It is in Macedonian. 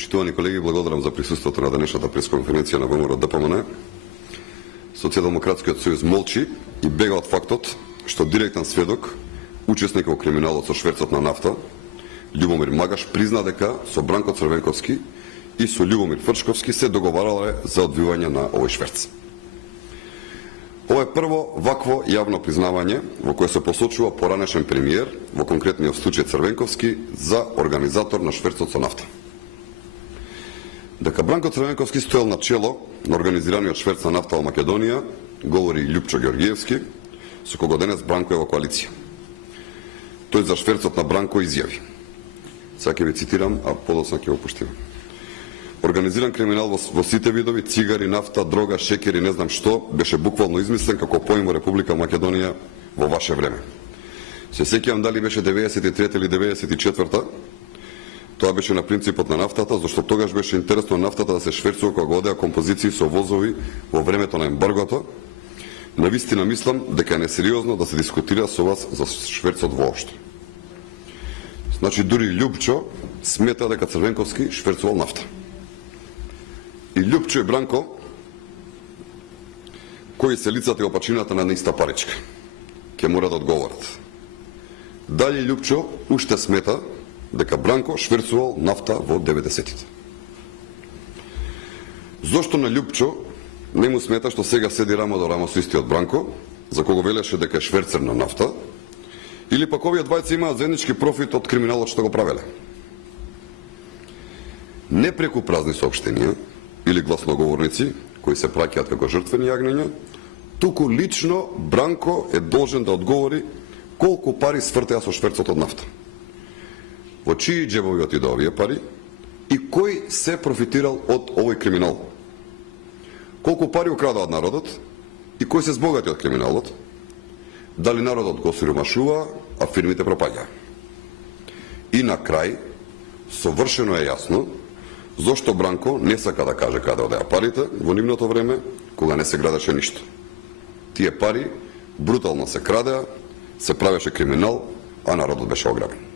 Почитувани колеги, благодарам за присуството на денешната пресконференција на ВМРО ДПМН. Социјалдемократскиот сојуз молчи и бега од фактот што директен сведок, учесник во криминалот со шверцот на нафта, Љубомир Магаш призна дека со Бранко Црвенковски и со Љубомир Фрчковски се договарале за одвивање на овој шверц. Ова е прво вакво јавно признавање во кое се посочува поранешен премиер, во конкретниот случај Црвенковски, за организатор на шверцот со нафта. Дека Бранко Црвенковски стоел на чело на организираниот шверц на нафта во Македонија, говори Љупчо Ѓоргиевски, со кого денес Бранко е во коалиција. Тој за шверцот на Бранко изјави. Сега ќе ви цитирам, а подоцна ќе го пуштивам. Организиран криминал во сите видови, цигари, нафта, дрога, шекер и не знам што, беше буквално измислен како поим во Република Македонија во ваше време. Се сеќавам дали беше 93 или 94-та, тоа беше на принципот на нафтата, зашто тогаш беше интересно нафтата да се шверцува кога одеа композиции со возови во времето на ембаргото. Навистина мислам дека е несериозно да се дискутира со вас за шверцот воопшто. Значи, дури Љупчо смета дека Црвенковски шверцувал нафта. И Љупчо и Бранко, кои се лицата и опачината на неиста паричка, ќе мора да одговорат. Дали Љупчо уште смета дека Бранко шверцувал нафта во 90-тите? Зошто на Љупчо не му смета што сега седи рамо до рамо со истиот Бранко, за кого велеше дека е шверцер на нафта, или пак овие двајца имаат заеднички профит од криминалот што го правеле? Не преку празни соопштенија или гласноговорници кои се праќаат како жртвени јагнења, туку лично Бранко е должен да одговори колку пари свртеа со шверцот од нафта. Во чии џебови отидоа овие пари и кој се профитирал од овој криминал? Колку пари украдаа од народот и кој се збогати од криминалот? Дали народот го сиромашува, а фирмите пропаѓаа? И на крај, совршено е јасно зошто Бранко не сака да каже каде одеа парите во нивното време, кога не се градеше ништо. Тие пари брутално се крадеа, се правеше криминал, а народот беше ограбен.